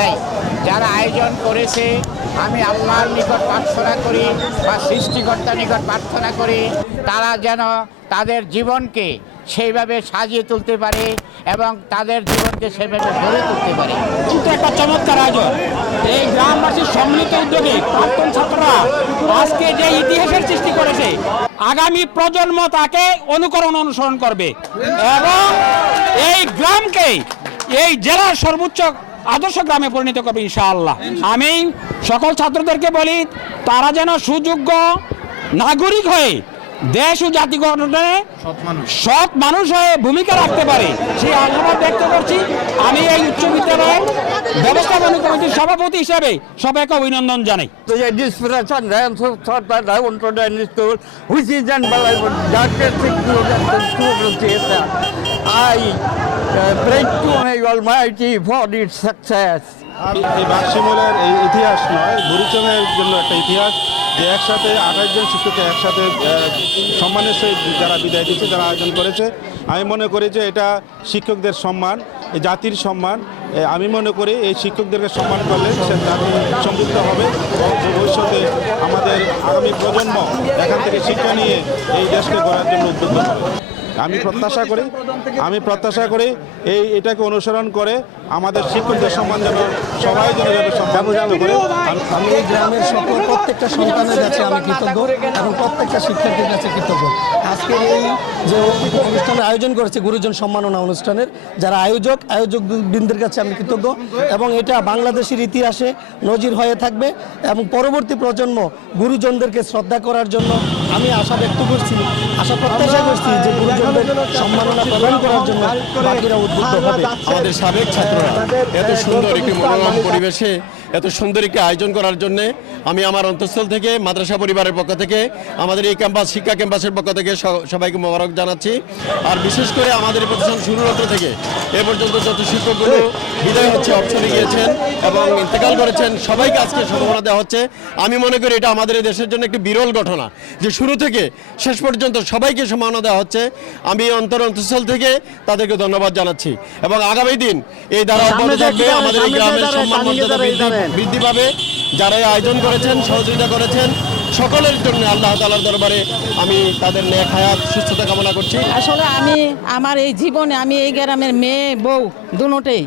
দেয় যারা আয়োজন করেছে, আমি আল্লাহর নিকট প্রার্থনা করি বা সৃষ্টিকর্তার নিকট প্রার্থনা করি, তারা যেন তাদের জীবনকে সেইভাবে সাজিয়ে তুলতে পারে এবং তাদের জীবনকে সেভাবে গড়ে তুলতে পারে। কিন্তু একটা চমৎকার আয়োজন। এই গ্রামবাসীর সম্মিলিত উদ্যোগে প্রাক্তন ছাত্ররা আজকে যে ইতিহাসের সৃষ্টি করেছে, আগামী প্রজন্ম তাকে অনুকরণ অনুসরণ করবে এবং এই গ্রামকে, এই জেলার সর্বোচ্চ আদর্শ গ্রামে পরিণত করবে ইনশাআল্লাহ। আমি সকল ছাত্রদেরকে বলি তারা যেন সুযোগ্য নাগরিক হয়ে দেশ ও জাতি গঠনে সৎ মানুষ। হয়ে ভূমিকা রাখতে পারে। সেই আশাবাদ ব্যক্ত করছি। আমি এই উচ্চ বিদ্যালয়ের ব্যবস্থাপনা কমিটির সভাপতি হিসেবে সবাইকে অভিনন্দন জানাই। I uh, pray to my Almighty for its success. এই বাক্সিমূলের এই ইতিহাস নয় বুড়িচংয়ের জন্য একটা ইতিহাস যে একসাথে আঠাশ জন শিক্ষককে একসাথে সম্মানের সহিত যারা বিদায় দিচ্ছে যারা আয়োজন করেছে আমি মনে করি যে এটা শিক্ষকদের সম্মান জাতির সম্মান আমি মনে করি এই শিক্ষকদেরকে সম্মান করলে সে জাতি সমৃদ্ধ হবে এবং ভবিষ্যতে আমাদের আগামী প্রজন্ম এখান থেকে শিক্ষা নিয়ে এই দেশকে গড়ার জন্য উদ্যোগ হবে আমি প্রত্যাশা করি আমি প্রত্যাশা করি এই এটাকে অনুসরণ করে আমাদের শিক্ষকদের সম্মান যেন সবাই যেন যাবে সম্মান করে আমি- আমি এই গ্রামের সকল প্রত্যেকটা সন্তানের কাছে আমি কৃতজ্ঞ এবং প্রত্যেকটা শিক্ষার্থীর কাছে কৃতজ্ঞ। আজকে এই যে অনুষ্ঠানের আয়োজন করেছে গুরুজন সম্মাননা অনুষ্ঠানের যারা আয়োজক আয়োজক বৃন্দের কাছে আমি কৃতজ্ঞ এবং এটা বাংলাদেশের ইতিহাসে নজির হয়ে থাকবে এবং পরবর্তী প্রজন্ম গুরুজনদেরকে শ্রদ্ধা করার জন্য আমি আশা ব্যক্ত করছি। আশা প্রত্যাশা করছি যে গুরুজনদের সম্মাননা প্রদান করার জন্য বাকিরা উদ্বুদ্ধ হবে। আমাদের সাবেক ছাত্ররা এত সুন্দর একটি মনোরম পরিবেশে এত সুন্দর একটি আয়োজন করার জন্য আমি আমার অন্তঃস্থল থেকে মাদ্রাসা পরিবারের পক্ষ থেকে আমাদের এই ক্যাম্পাস শিক্ষা ক্যাম্পাসের পক্ষ থেকে সবাইকে মোবারক জানাচ্ছি। আর বিশেষ করে আমাদের এই প্রতিষ্ঠান শুরুমাত্র থেকে এ পর্যন্ত যত শিক্ষকগুলো বিদায় হচ্ছে অবসরে গিয়েছেন এবং ইন্তেকাল করেছেন। সবাইকে আজকে সম্ভাবনা দেওয়া হচ্ছে। আমি মনে করি এটা আমাদের এই দেশের জন্য একটি বিরল ঘটনা যে শুরু থেকে শেষ পর্যন্ত সবাইকে সম্মাননা দেওয়া হচ্ছে। আমি অন্তর অন্তঃস্থল থেকে তাদেরকে ধন্যবাদ জানাচ্ছি এবং আগামী দিন এই দ্বারা অব্যাহত থাকবে আমাদের এই গ্রামের সম্মান মর্যাদা বৃদ্ধি- বৃদ্ধি পাবে। যারা এই আয়োজন করেছেন সহযোগিতা করেছেন সকলের জন্য আল্লাহ তালার দরবারে আমি তাদের নেক হায়াত সুস্থতা কামনা করছি। আসলে আমি আমার এই জীবনে আমি এই গ্রামের মেয়ে বউ দুটোই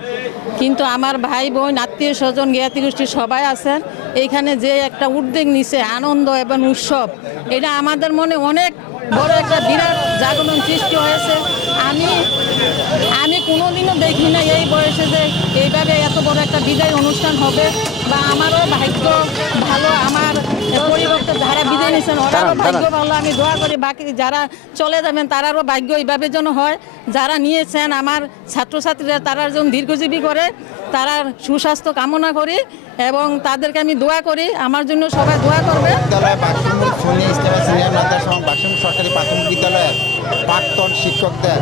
কিন্তু আমার ভাই বোন, আত্মীয় স্বজন, জ্ঞাতি গোষ্ঠী সবাই আছেন। এইখানে যে একটা উদ্বেগ নিছে, আনন্দ এবং উৎসব, এটা আমাদের মনে অনেক বড় একটা বিরাট জাগরণ সৃষ্টি হয়েছে। আমি আমি কোনোদিনও দেখি না এই বয়সে যে এইভাবে এত বড় একটা বিদায় অনুষ্ঠান হবে। বা আমারও ভাগ্য ভালো আমার পরিবর্তে যারা বিদায় নিয়েছেন ওরাও ভাগ্য ভালো। আমি দোয়া করি বাকি যারা চলে যাবেন তারারও ভাগ্য এইভাবে যেন হয়। যারা নিয়েছেন আমার ছাত্রছাত্রীরা তারা যেন দীর্ঘজীবী করে তারা সুস্বাস্থ্য কামনা করি এবং তাদেরকে আমি দোয়া করি। আমার জন্য সবাই দোয়া করবে। বিদ্যালয় বাক্সিমুল সরকারি প্রাথমিক বিদ্যালয়ের প্রাক্তন শিক্ষকদের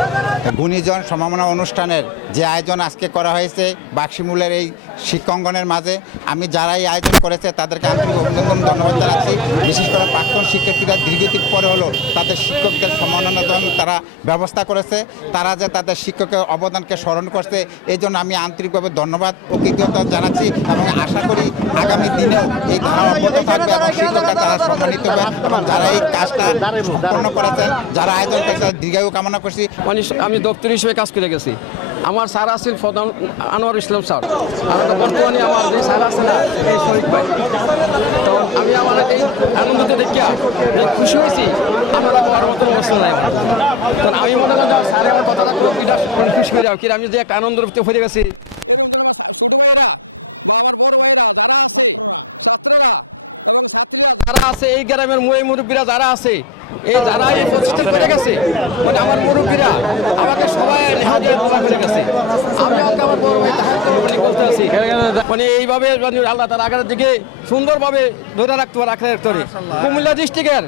গুণীজন সম্মাননা অনুষ্ঠানের যে আয়োজন আজকে করা হয়েছে বাক্সিমুলের এই শিক্ষাঙ্গনের মাঝে, আমি যারা এই আয়োজন করেছে তাদেরকে আন্তরিক অভিনন্দন, ধন্যবাদ জানাচ্ছি। বিশেষ করে প্রাক্তন শিক্ষার্থীরা দীর্ঘদিন পরে হলো তাদের শিক্ষকদের সম্মাননা দেওয়ার তারা ব্যবস্থা করেছে। তারা যে তাদের শিক্ষকের অবদানকে স্মরণ করছে এই জন্য আমি আন্তরিকভাবে ধন্যবাদ ও কৃতজ্ঞতা জানাচ্ছি এবং আশা করি আগামী দিনেও এই ধারা অব্যাহত থাকবে এবং শিক্ষকরা তারা সম্মানিত হবে। যারা এই কাজটা সম্পন্ন করেছেন, যারা আয়োজন করেছেন তাদের দীর্ঘায়ু কামনা করছি। মানে আমি দপ্তর হিসেবে কাজ করে গেছি। আমার স্যার আছেন প্রধান আনোয়ার ইসলাম স্যার। আর বর্তমানে আমার যে স্যার আছে না, এই ভাই। তো আমি আমার এই আনন্দতে দেখিয়া খুশি হয়েছি আমার আর মতো অবস্থা নাই আমার। আমি মনে করি স্যার আমার কথাটা খুব মানে খুশি হয়ে যাও কি আমি যে একটা আনন্দের ভিতরে হয়ে গেছি। যারা আছে, এই গ্রামের মই মুরব্বীরা যারা আছে এই যারা এই প্রতিষ্ঠান করে গেছে মানে আমার মুরব্বীরা, আমাকে সবাই করে গেছে। আমি আমার বড় ভাই বলতে আছি। মানে এইভাবে মানে আল্লাহ তার আগের দিকে সুন্দরভাবে ধরে রাখতে পারে রাখতে রাখতে কুমিল্লা ডিস্ট্রিক্টের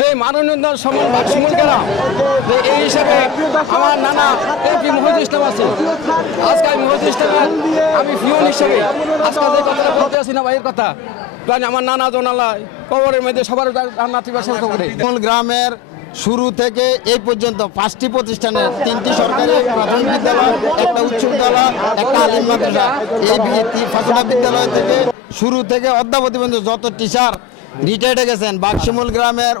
যে মাননীয় সমান গেরা যে এই হিসাবে আমার নানা এমপি মহিদুল ইসলাম আছে। আজকে আমি মহিদুল ইসলামের আমি ফিওন হিসেবে আজকে যে কথাটা বলতে আছি না ভাইয়ের কথা কারণ আমার নানা জোনালা কবরের মধ্যে সবার নাতি বাসা করে গ্রামের শুরু থেকে এই পর্যন্ত পাঁচটি প্রতিষ্ঠানের তিনটি সরকারি প্রাথমিক বিদ্যালয়, একটা উচ্চ বিদ্যালয়, একটা আলিম মাদ্রাসা। এই পাঁচটা বিদ্যালয় থেকে শুরু থেকে অদ্যাবধি পর্যন্ত যত টিচার রিটায়ার্ড গেছেন বাক্সিমূল গ্রামের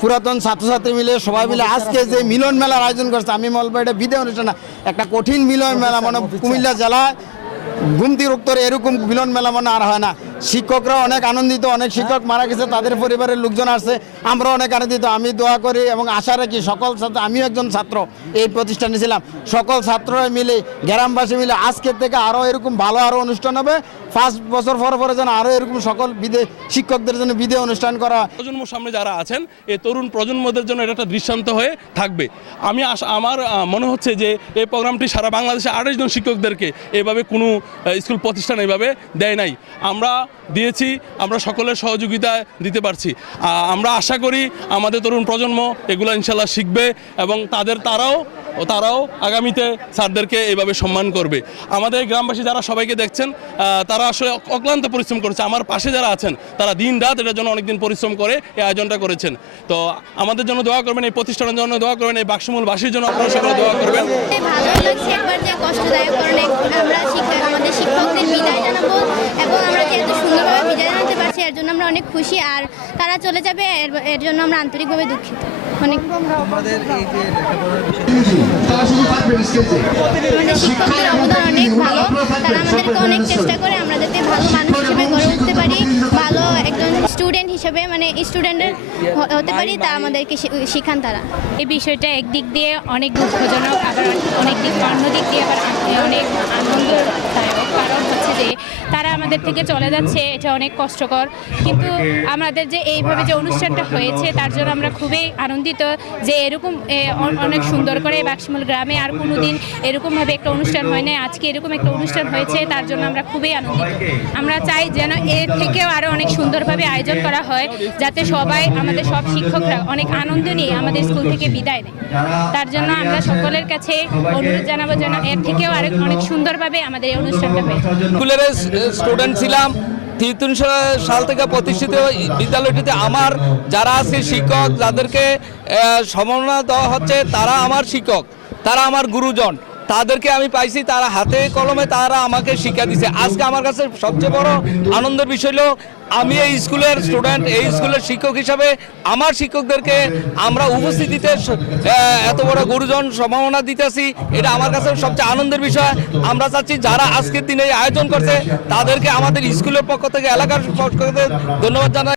পুরাতন ছাত্রছাত্রী মিলে সবাই মিলে আজকে যে মিলন মেলার আয়োজন করছে, আমি বলব এটা বিদায় অনুষ্ঠান একটা কঠিন মিলন মেলা মানে কুমিল্লা জেলায় গুমতি উত্তরে এরকম মিলন মেলা মনে আর হয় না। শিক্ষকরা অনেক আনন্দিত, অনেক শিক্ষক মারা গেছে, তাদের পরিবারের লোকজন আসছে আমরা অনেক আনন্দিত। আমি দোয়া করি এবং আশা রাখি সকল ছাত্র, আমিও একজন ছাত্র এই প্রতিষ্ঠানে ছিলাম। সকল ছাত্ররা মিলে, গ্রামবাসী মিলে আজকের থেকে আরও এরকম ভালো আরও অনুষ্ঠান হবে। পাঁচ বছর পর পরে যেন আরও এরকম সকল বিদে, শিক্ষকদের জন্য বিদে অনুষ্ঠান করা। প্রজন্ম সামনে যারা আছেন, এই তরুণ প্রজন্মদের জন্য এটা একটা দৃষ্টান্ত হয়ে থাকবে। আমি আমার মনে হচ্ছে যে এই প্রোগ্রামটি সারা বাংলাদেশে আঠাশ জন শিক্ষকদেরকে এভাবে কোনো স্কুল প্রতিষ্ঠান এইভাবে দেয় নাই। আমরা দিয়েছি, আমরা সকলের সহযোগিতা দিতে পারছি। আমরা আশা করি আমাদের তরুণ প্রজন্ম এগুলো ইনশাল্লাহ শিখবে এবং তাদের, তারাও তারাও আগামীতে স্যারদেরকে এইভাবে সম্মান করবে। আমাদের গ্রামবাসী যারা সবাইকে দেখছেন তারা আসলে অক্লান্ত পরিশ্রম করেছে। আমার পাশে যারা আছেন, তারা দিন রাত এটার জন্য অনেকদিন পরিশ্রম করে এই আয়োজনটা করেছেন। তো আমাদের জন্য দোয়া করবেন, এই প্রতিষ্ঠানের জন্য দোয়া করবেন, এই বাক্সমূল বাসীর জন্য আপনারা সকলে দোয়া করবেন। আমরা শিক্ষা আমাদের শিক্ষকদের বিদায় জানাব এবং আমরা সুন্দরভাবে বিদায় জানাতে এর জন্য আমরা অনেক খুশি আর তারা চলে যাবে এর জন্য আমরা আন্তরিকভাবে দুঃখিত। অনেক শিক্ষকদের অবদান অনেক ভালো। তারা আমাদেরকে অনেক চেষ্টা করে আমরা যাতে ভালো মানুষ হিসেবে গড়ে উঠতে পারি ভালো একজন স্টুডেন্ট হিসেবে মানে স্টুডেন্টের হতে পারি তা আমাদেরকে শিখান তারা। এই বিষয়টা একদিক দিয়ে অনেক দুঃখজনক আবার অনেক দিক অন্য দিক দিয়ে আবার অনেক আনন্দদায়ক কারণ হচ্ছে যে তারা আমাদের থেকে চলে যাচ্ছে, এটা অনেক কষ্টকর। কিন্তু আমাদের যে এইভাবে যে অনুষ্ঠানটা হয়েছে, তার জন্য আমরা খুবই আনন্দিত যে এরকম অনেক সুন্দর করে বাক্সিমূল গ্রামে আর কোনোদিন এরকমভাবে একটা অনুষ্ঠান হয় না আজকে এরকম একটা অনুষ্ঠান হয়েছে, তার জন্য আমরা খুবই আনন্দিত। আমরা চাই যেন এর থেকেও আরও অনেক সুন্দরভাবে আয়োজন করা হয়, যাতে সবাই, আমাদের সব শিক্ষকরা অনেক আনন্দ নিয়ে আমাদের স্কুল থেকে বিদায় নেয়। তার জন্য আমরা সকলের কাছে অনুরোধ জানাব যেন এর থেকেও আরও অনেক সুন্দরভাবে আমাদের এই অনুষ্ঠানটা হয় স্কুলের স্টুডেন্ট ছিলাম। তিরিশ সাল থেকে প্রতিষ্ঠিত বিদ্যালয়টিতে আমার যারা আছে শিক্ষক, যাদেরকে সমন্বয় দেওয়া হচ্ছে, তারা আমার শিক্ষক, তারা আমার গুরুজন। তাদেরকে আমি পাইছি, তারা হাতে কলমে তারা আমাকে শিক্ষা দিছে। আজকে আমার কাছে সবচেয়ে বড় আনন্দের বিষয় হলো, আমি এই স্কুলের স্টুডেন্ট এই স্কুলের শিক্ষক হিসাবে আমার শিক্ষকদেরকে আমরা উপস্থিতিতে এত বড় গুরুজন সম্ভাবনা দিতেছি, এটা আমার কাছে সবচেয়ে আনন্দের বিষয়। আমরা চাচ্ছি যারা আজকের দিনে আয়োজন করছে, তাদেরকে আমাদের স্কুলের পক্ষ থেকে, এলাকার পক্ষ থেকে ধন্যবাদ জানাই।